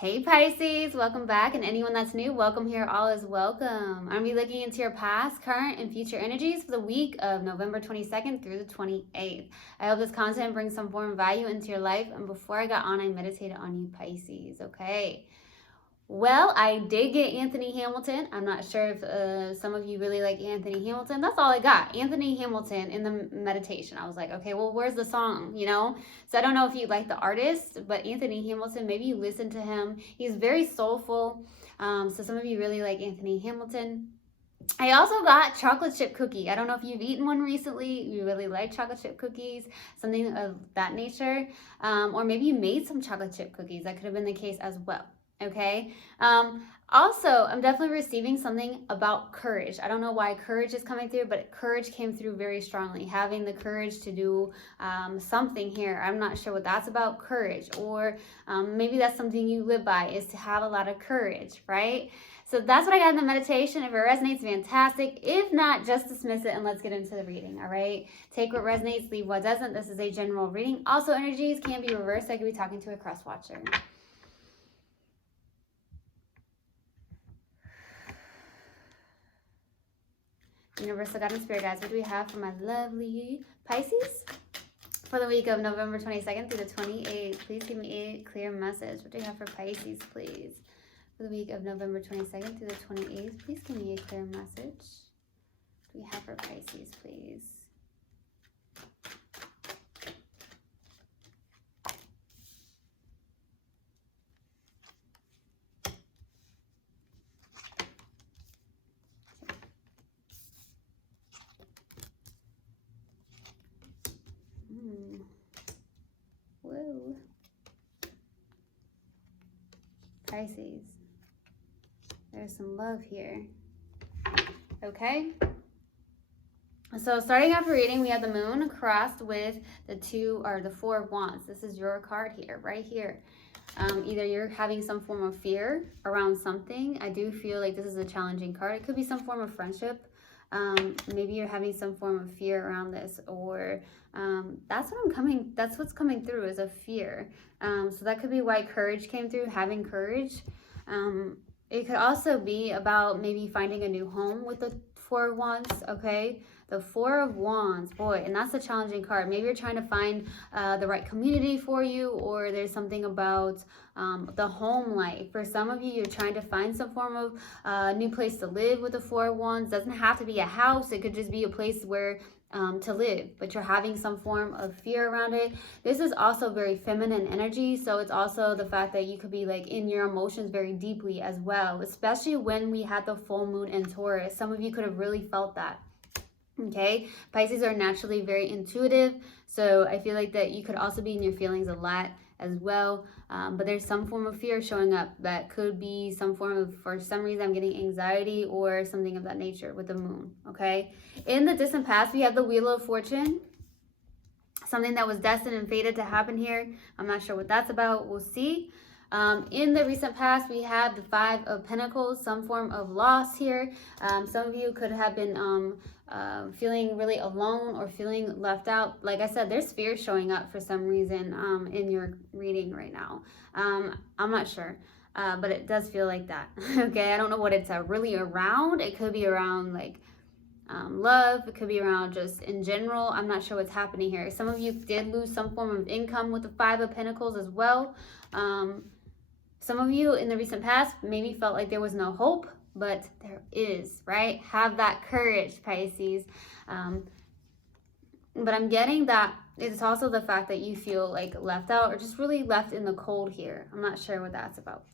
Hey Pisces, welcome back, and anyone that's new, welcome here. All is welcome. I'm going to be looking into your past, current, and future energies for the week of November 22nd through the 28th. I hope this content brings some form of value into your life, and before I got on, I meditated on you Pisces, okay? Well, I did get Anthony Hamilton. I'm not sure if some of you really like Anthony Hamilton. That's all I got. Anthony Hamilton in the meditation. I was like, okay, well, where's the song, So I don't know if you like the artist, but Anthony Hamilton, maybe you listen to him. He's very soulful. So some of you really like Anthony Hamilton. I also got chocolate chip cookie. I don't know if you've eaten one recently. You really like chocolate chip cookies, something of that nature. Or maybe you made some chocolate chip cookies. That could have been the case as well. Okay. Also, I'm definitely receiving something about courage. I don't know why courage is coming through, but courage came through very strongly. Having the courage to do something here. I'm not sure what that's about, courage. Or maybe that's something you live by, is to have a lot of courage, right? So that's what I got in the meditation. If it resonates, fantastic. If not, just dismiss it and let's get into the reading, all right? Take what resonates, leave what doesn't. This is a general reading. Also, energies can be reversed. I could be talking to a cross watcher. Universal God and Spirit Guides, what do we have for my lovely Pisces? For the week of November 22nd through the 28th, please give me a clear message. What do you have for Pisces, please? For the week of November 22nd through the 28th, please give me a clear message. What do we have for Pisces, please? Whoa. Pisces. There's some love here. Okay. So starting off reading, we have the moon crossed with the 4 of wands. This is your card here, right here. Either you're having some form of fear around something. I do feel like this is a challenging card. It could be some form of friendship. Maybe you're having some form of fear around this, or that's what's coming through, is a fear. So that could be why courage came through, having courage. It could also be about maybe finding a new home with the 4 of wands, okay? The 4 of wands, boy, and that's a challenging card. Maybe you're trying to find the right community for you, or there's something about the home life. For some of you, you're trying to find some form of new place to live with the 4 of wands. Doesn't have to be a house. It could just be a place where to live, but you're having some form of fear around it. This is also very feminine energy, so it's also the fact that you could be like in your emotions very deeply as well, especially when we had the full moon in Taurus. Some of you could have really felt that. Okay, Pisces are naturally very intuitive, so I feel like that you could also be in your feelings a lot as well, but there's some form of fear showing up. That could be some form of, for some reason I'm getting anxiety or something of that nature with the moon. Okay, in the distant past we have the Wheel of Fortune, something that was destined and fated to happen here. I'm not sure what that's about, we'll see. In the recent past, we have the 5 of Pentacles, some form of loss here. Some of you could have been feeling really alone or feeling left out. Like I said, there's fear showing up for some reason in your reading right now. I'm not sure, but it does feel like that. Okay, I don't know what it's really around. It could be around like love. It could be around just in general. I'm not sure what's happening here. Some of you did lose some form of income with the 5 of Pentacles as well. Some of you in the recent past maybe felt like there was no hope, but there is, right? Have that courage, Pisces. But I'm getting that it's also the fact that you feel like left out or just really left in the cold here. I'm not sure what that's about.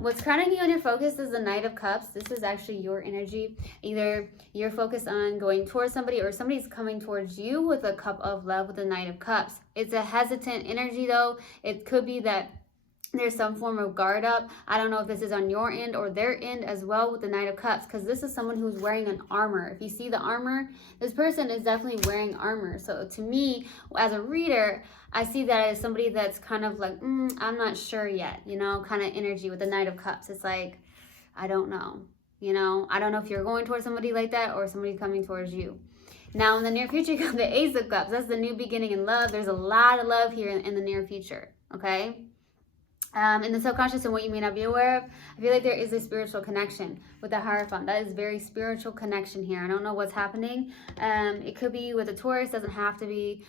What's crowning you on your focus is the Knight of Cups. This is actually your energy. Either you're focused on going towards somebody or somebody's coming towards you with a cup of love with the Knight of Cups. It's a hesitant energy though. It could be that there's some form of guard up. I don't know if this is on your end or their end as well with the Knight of Cups, because this is someone who's wearing an armor. If you see the armor, this person is definitely wearing armor. So to me, as a reader, I see that as somebody that's kind of like, I'm not sure yet, kind of energy with the Knight of Cups. It's like, I don't know, I don't know if you're going towards somebody like that or somebody coming towards you. Now, in the near future, you got the Ace of Cups. That's the new beginning in love. There's a lot of love here in the near future, okay? in the subconscious and what you may not be aware of, I feel like there is a spiritual connection with the Hierophant. That is very spiritual connection here. I don't know what's happening. It could be with a Taurus, doesn't have to be.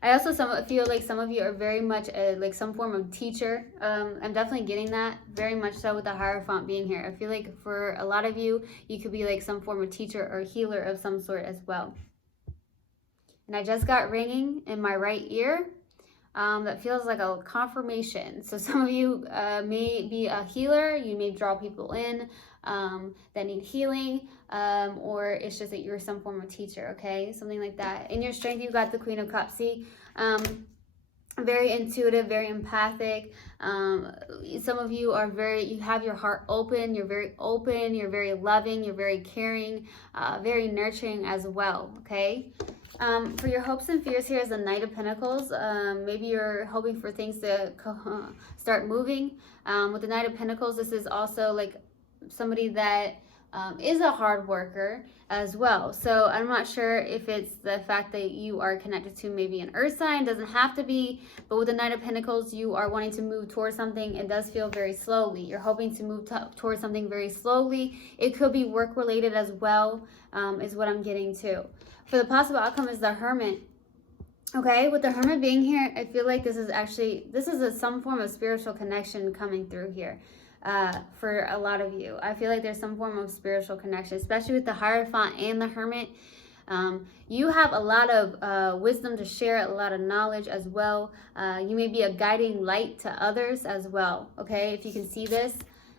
I also feel like some of you are very much like some form of teacher. I'm definitely getting that very much so with the Hierophant being here. I feel like for a lot of you, you could be like some form of teacher or healer of some sort as well. And I just got ringing in my right ear. That feels like a confirmation. So some of you may be a healer. You may draw people in that need healing, or it's just that you're some form of teacher, okay? Something like that. In your strength, you got the Queen of Cups. See, very intuitive, very empathic. Some of you are you have your heart open. You're very open. You're very loving. You're very caring, very nurturing as well, okay? For your hopes and fears here is the Knight of Pentacles. Maybe you're hoping for things to start moving. With the Knight of Pentacles, this is also like somebody that is a hard worker as well. So I'm not sure if it's the fact that you are connected to maybe an earth sign, doesn't have to be, but with the Knight of Pentacles, you are wanting to move towards something. It does feel very slowly. You're hoping to move towards something very slowly. It could be work related as well, is what I'm getting to. For the possible outcome is the Hermit. Okay, with the Hermit being here, I feel like this is some form of spiritual connection coming through here for a lot of you. I feel like there's some form of spiritual connection, especially with the Hierophant and the Hermit. You have a lot of wisdom to share, a lot of knowledge as well. You may be a guiding light to others as well. Okay, if you can see this,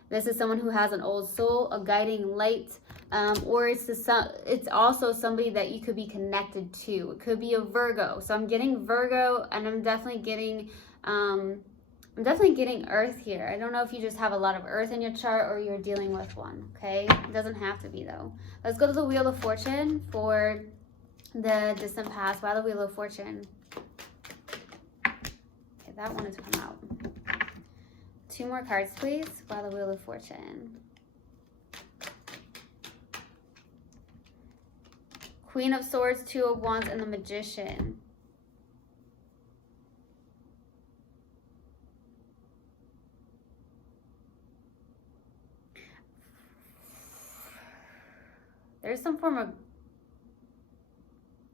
this is someone who has an old soul, a guiding light. Or it's also somebody that you could be connected to. It could be a Virgo. So I'm getting Virgo, and I'm definitely getting Earth here. I don't know if you just have a lot of Earth in your chart or you're dealing with one. Okay, it doesn't have to be though. Let's go to the Wheel of Fortune for the distant past. Wow, the Wheel of Fortune. Okay, that one has come out. 2 more cards, please. Wow, the Wheel of Fortune. Queen of Swords, 2 of Wands, and the Magician. There's some form of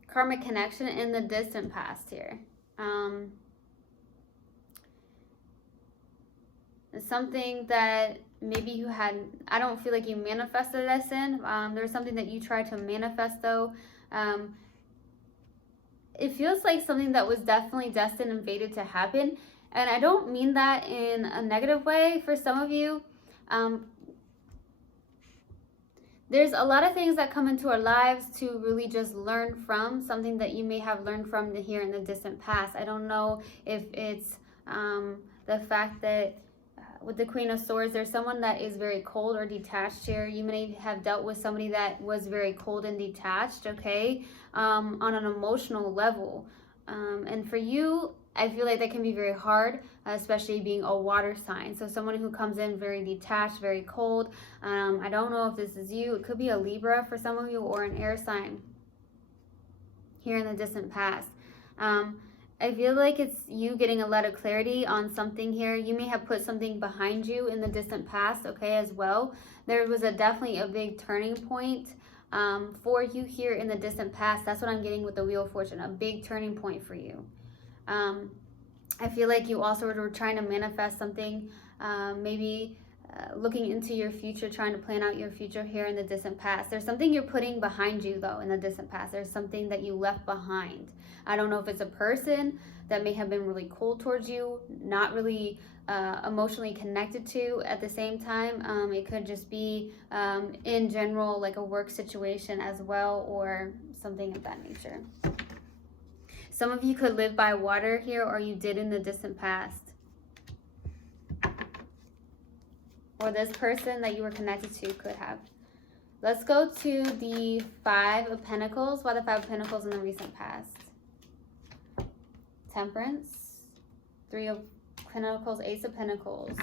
karmic connection in the distant past here. It's something that maybe you had, I don't feel like you manifested this in. There's something that you tried to manifest though. It feels like something that was definitely destined and fated to happen. And I don't mean that in a negative way for some of you. There's a lot of things that come into our lives to really just learn from, something that you may have learned from here in the distant past. I don't know if it's the fact that with the Queen of Swords, there's someone that is very cold or detached here. You may have dealt with somebody that was very cold and detached, okay, on an emotional level. And for you, I feel like that can be very hard, especially being a water sign. So someone who comes in very detached, very cold. I don't know if this is you. It could be a Libra for some of you, or an air sign here in the distant past. I feel like it's you getting a lot of clarity on something here. You may have put something behind you in the distant past, okay, as well. There was definitely a big turning point for you here in the distant past. That's what I'm getting with the Wheel of Fortune, a big turning point for you. I feel like you also were trying to manifest something, maybe looking into your future, trying to plan out your future here in the distant past. There's something you're putting behind you though in the distant past. There's something that you left behind. I don't know if it's a person that may have been really cold towards you, not really emotionally connected to at the same time. It could just be in general like a work situation as well, or something of that nature. Some of you could live by water here, or you did in the distant past. Or this person that you were connected to could have. Let's go to the 5 of Pentacles. Why the 5 of Pentacles in the recent past? Temperance, 3 of Pentacles, Ace of Pentacles.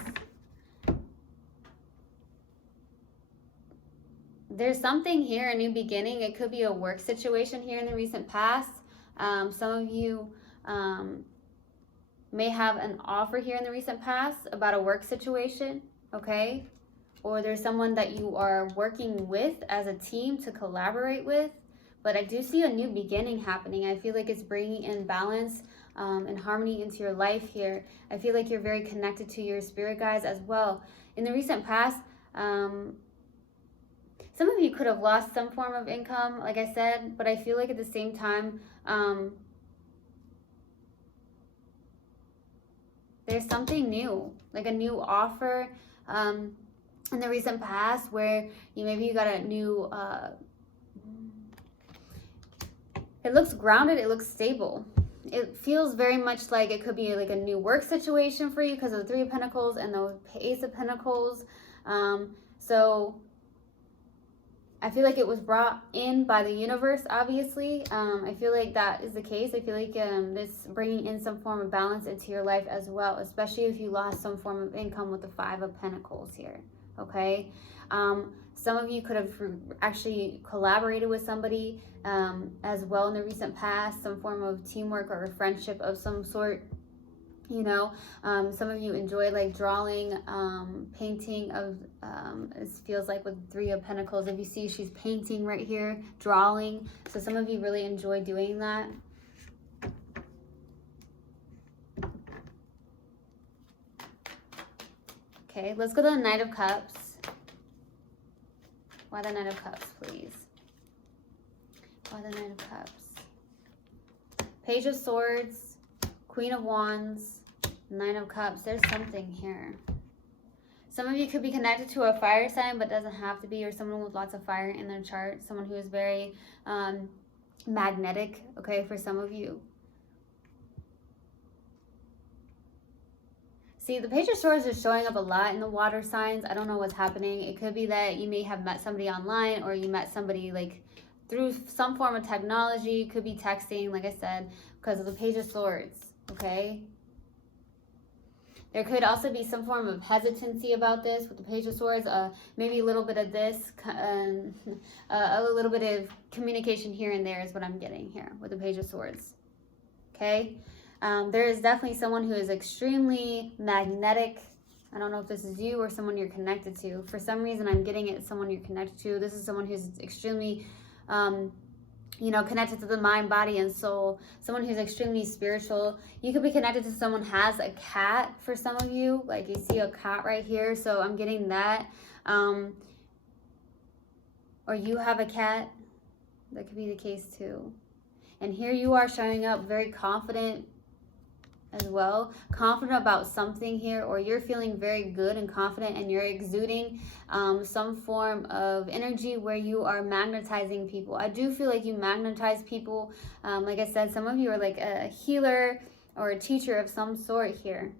There's something here, a new beginning. It could be a work situation here in the recent past. Some of you may have an offer here in the recent past about a work situation, okay? Or there's someone that you are working with as a team to collaborate with. But I do see a new beginning happening. I feel like it's bringing in balance and harmony into your life here. I feel like you're very connected to your spirit guides as well. In the recent past, some of you could have lost some form of income, like I said, but I feel like at the same time, there's something new, like a new offer in the recent past where maybe you got a new, it looks grounded, it looks stable. It feels very much like it could be like a new work situation for you because of the Three of Pentacles and the Ace of Pentacles. So I feel like it was brought in by the universe, obviously. I feel like that is the case. I feel like this bringing in some form of balance into your life as well, especially if you lost some form of income with the Five of Pentacles here, okay? Some of you could have actually collaborated with somebody as well in the recent past, some form of teamwork or a friendship of some sort. You know, some of you enjoy like drawing, painting of, it feels like with Three of Pentacles. If you see, she's painting right here, drawing. So some of you really enjoy doing that. Okay, let's go to the Knight of Cups. Why the Knight of Cups, please? Why the Knight of Cups? Page of Swords, Queen of Wands, Nine of Cups. There's something here. Some of you could be connected to a fire sign, but doesn't have to be, or someone with lots of fire in their chart. Someone who is very magnetic, okay, for some of you. See, the Page of Swords is showing up a lot in the water signs. I don't know what's happening. It could be that you may have met somebody online, or you met somebody like through some form of technology. It could be texting, like I said, because of the Page of Swords, okay? There could also be some form of hesitancy about this with the Page of Swords. Maybe a little bit of this, a little bit of communication here and there is what I'm getting here with the Page of Swords. Okay? There is definitely someone who is extremely magnetic. I don't know if this is you or someone you're connected to. For some reason, I'm getting it someone you're connected to. This is someone who's extremely you know, connected to the mind, body, and soul. Someone who's extremely spiritual. You could be connected to someone who has a cat for some of you. Like you see a cat right here. So I'm getting that. Or you have a cat. That could be the case too. And here you are showing up very confident as well. Confident about something here, or you're feeling very good and confident, and you're exuding some form of energy where you are magnetizing people. I do feel like you magnetize people. Like I said, some of you are like a healer or a teacher of some sort here.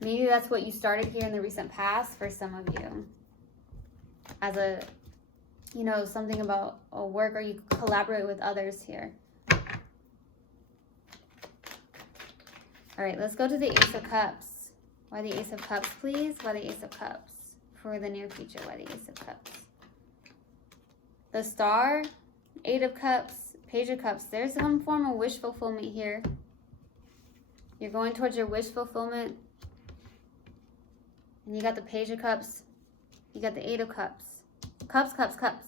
Maybe that's what you started here in the recent past for some of you. As a, you know, something about a work, or you collaborate with others here. All right, let's go to the Ace of Cups. Why the Ace of Cups, please? Why the Ace of Cups for the near future? Why the Ace of Cups? The Star, Eight of Cups, Page of Cups. There's some form of wish fulfillment here. You're going towards your wish fulfillment. And you got the Page of Cups. You got the Eight of Cups. Cups, cups, cups.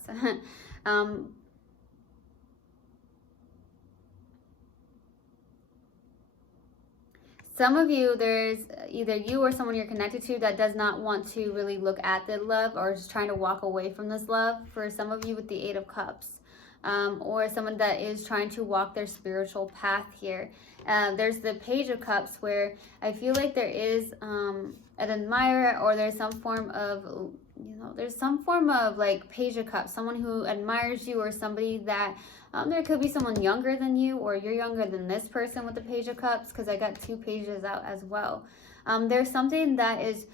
Some of you, there's either you or someone you're connected to that does not want to really look at the love, or is trying to walk away from this love. For some of you with the Eight of Cups. Or someone that is trying to walk their spiritual path here. There's the Page of Cups, where I feel like there is an admirer, or there's some form of, you know, there's some form of like Page of Cups, someone who admires you, or somebody that, there could be someone younger than you, or you're younger than this person with the Page of Cups, because I got two pages out as well. There's something that is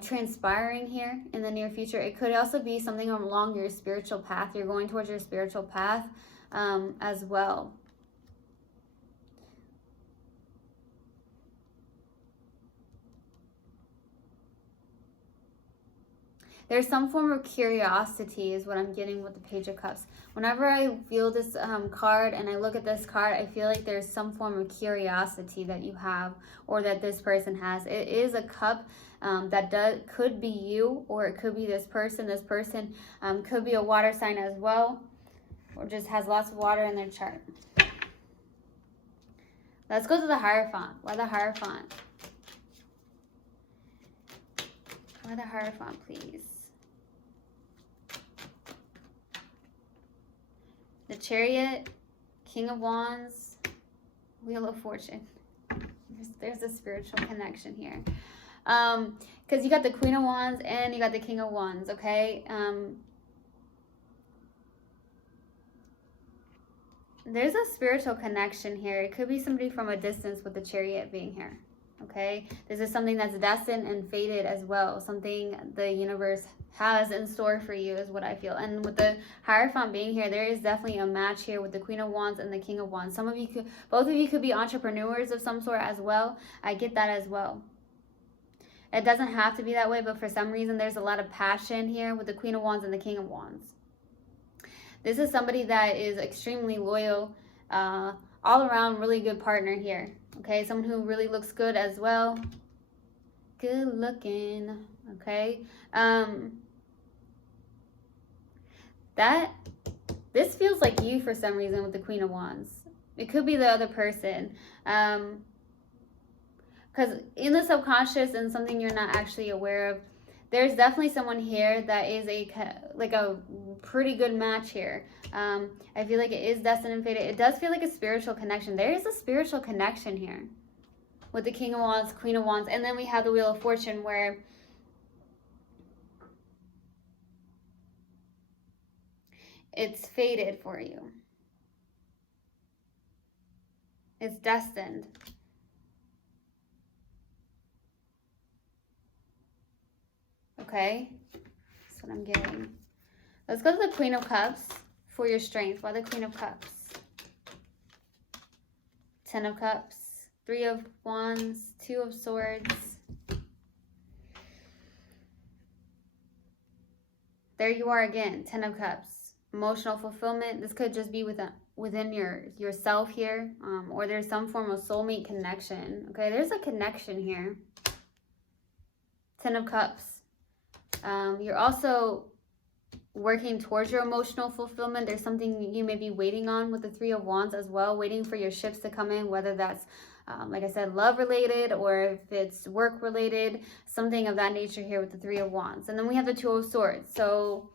transpiring here in the near future. It could also be something along your spiritual path. You're going towards your spiritual path as well. There's some form of curiosity is what I'm getting with the Page of Cups. Whenever I feel this card and I look at this card, I feel like there's some form of curiosity that you have or that this person has. It is a cup that could be you, or it could be this person. This person could be a water sign as well, or just has lots of water in their chart. Let's go to the Hierophant. Why the Hierophant? Why the Hierophant, please? The Chariot, King of Wands, Wheel of Fortune. There's a spiritual connection here. Because you got the Queen of Wands and you got the King of Wands, okay? There's a spiritual connection here. It could be somebody from a distance with the Chariot being here, okay? This is something that's destined and fated as well. Something the universe has in store for you is what I feel. And with the Hierophant being here, there is definitely a match here with the Queen of Wands and the King of Wands. Both of you could be entrepreneurs of some sort as well. I get that as well. It doesn't have to be that way, but for some reason, there's a lot of passion here with the Queen of Wands and the King of Wands. This is somebody that is extremely loyal, all around really good partner here. Okay, someone who really looks good as well. Good looking, okay? This feels like you for some reason with the Queen of Wands. It could be the other person. Because in the subconscious and something you're not actually aware of, there's definitely someone here that is a pretty good match here. I feel like it is destined and fated. It does feel like a spiritual connection. There is a spiritual connection here with the King of Wands, Queen of Wands, and then we have the Wheel of Fortune where it's fated for you. It's destined. Okay, that's what I'm getting. Let's go to the Queen of Cups for your strength. Why the Queen of Cups? 10 of Cups, 3 of Wands, 2 of Swords. There you are again, 10 of Cups. Emotional fulfillment. This could just be within yourself here, or there's some form of soulmate connection. Okay, there's a connection here. 10 of Cups. You're also working towards your emotional fulfillment. There's something you may be waiting on with the 3 of Wands as well, waiting for your ships to come in, whether that's, like I said, love related or if it's work related, something of that nature here with the 3 of Wands. And then we have the 2 of Swords. So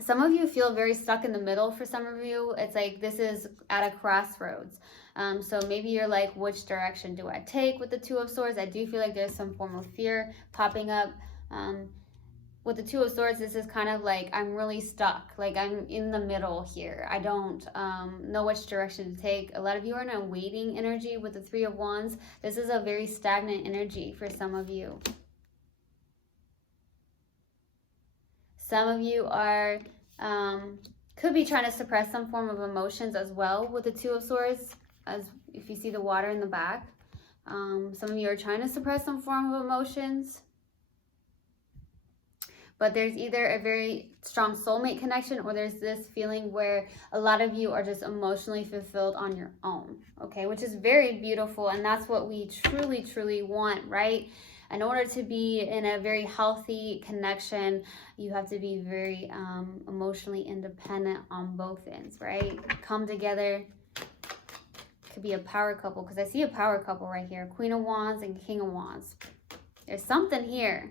some of you feel very stuck in the middle. For some of you, it's like this is at a crossroads. So maybe you're like, which direction do I take with the 2 of Swords? I do feel like there's some form of fear popping up. With the 2 of Swords, this is kind of like I'm really stuck. Like I'm in the middle here. I don't know which direction to take. A lot of you are in a waiting energy with the 3 of Wands. This is a very stagnant energy for some of you. Some of you are could be trying to suppress some form of emotions as well with the 2 of Swords, as if you see the water in the back. Some of you are trying to suppress some form of emotions. But there's either a very strong soulmate connection or there's this feeling where a lot of you are just emotionally fulfilled on your own, okay? Which is very beautiful, and that's what we truly, truly want, right? In order to be in a very healthy connection, you have to be very emotionally independent on both ends, right? Come together. Could be a power couple, because I see a power couple right here. Queen of Wands and King of Wands. There's something here.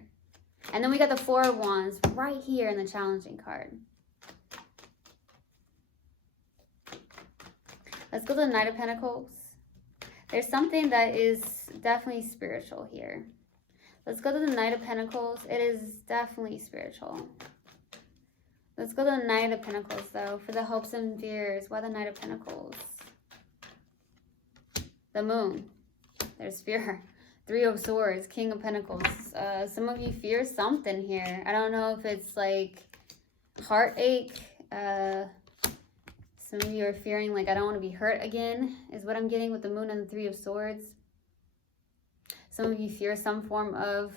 And then we got the 4 of Wands right here in the challenging card. Let's go to the Knight of Pentacles. There's something that is definitely spiritual here. Let's go to the Knight of Pentacles. It is definitely spiritual. Let's go to the Knight of Pentacles, though, for the hopes and fears. Why the Knight of Pentacles? The Moon. There's fear. 3 of Swords, King of Pentacles. Some of you fear something here. I don't know if it's like heartache. Some of you are fearing like, I don't want to be hurt again, is what I'm getting with the Moon and the 3 of Swords. Some of you fear some form of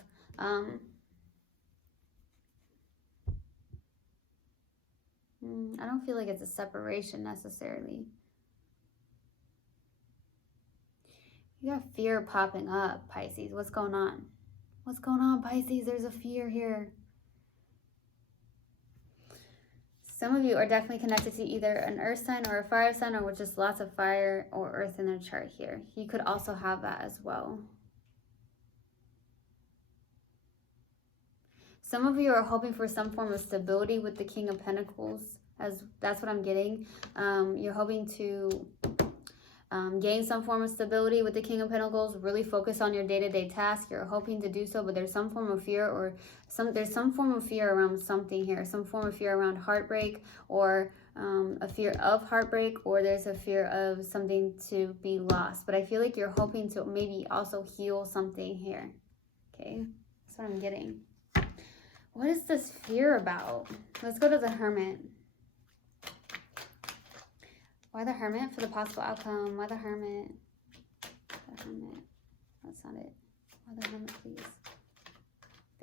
I don't feel like it's a separation necessarily. You got fear popping up, Pisces. What's going on? What's going on, Pisces? There's a fear here. Some of you are definitely connected to either an earth sign or a fire sign, or with just lots of fire or earth in their chart here. You could also have that as well. Some of you are hoping for some form of stability with the King of Pentacles, as that's what I'm getting. You're hoping to gain some form of stability with the King of Pentacles. Really focus on your day-to-day tasks. You're hoping to do so, but there's some form of fear, or there's some form of fear around something here. Some form of fear around heartbreak, or a fear of heartbreak, or there's a fear of something to be lost. But I feel like you're hoping to maybe also heal something here. Okay, that's what I'm getting. What is this fear about? Let's go to the Hermit. Why the Hermit for the possible outcome? Why the Hermit? The Hermit. That's not it. Why the Hermit, please?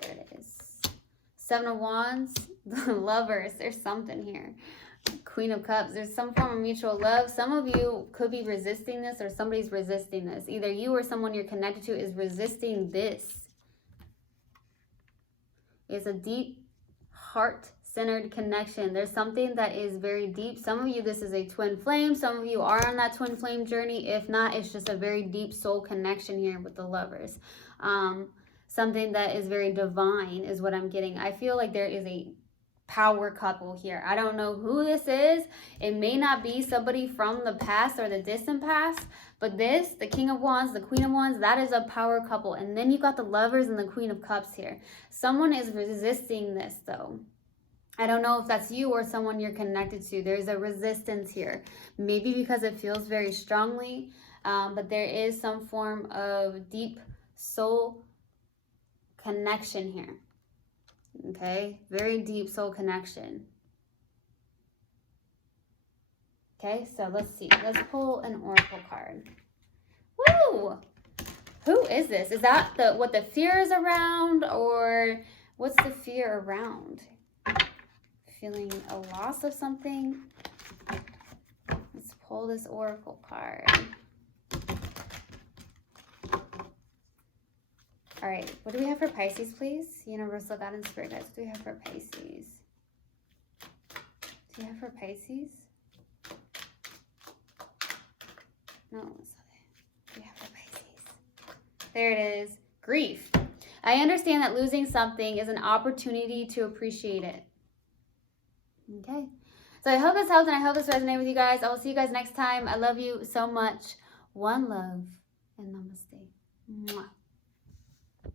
There it is. Seven of Wands. The Lovers. There's something here. Queen of Cups. There's some form of mutual love. Some of you could be resisting this, or somebody's resisting this. Either you or someone you're connected to is resisting this. It's a deep heart-centered connection. There's something that is very deep. Some of you, this is a twin flame. Some of you are on that twin flame journey. If not, it's just a very deep soul connection here with the Lovers. Something that is very divine is what I'm getting. I feel like there is a power couple here. I don't know who this is. It may not be somebody from the past or the distant past, but this, the King of Wands, the Queen of Wands, that is a power couple. And then you got the Lovers and the Queen of Cups here. Someone is resisting this though. I don't know if that's you or someone you're connected to. There's a resistance here. Maybe because it feels very strongly, but there is some form of deep soul connection here. Okay, very deep soul connection. Okay, so let's see. Let's pull an oracle card. Woo! Who is this? Is that what the fear is around, or what's the fear around? Feeling a loss of something? Let's pull this oracle card. All right, what do we have for Pisces, please? Universal God and Spirit Guides, what do we have for Pisces? Do you have for Pisces? No, that's not it. What do you have for Pisces? There it is. Grief. I understand that losing something is an opportunity to appreciate it. Okay. So I hope this helped, and I hope this resonated with you guys. I will see you guys next time. I love you so much. One love, and namaste. Mwah.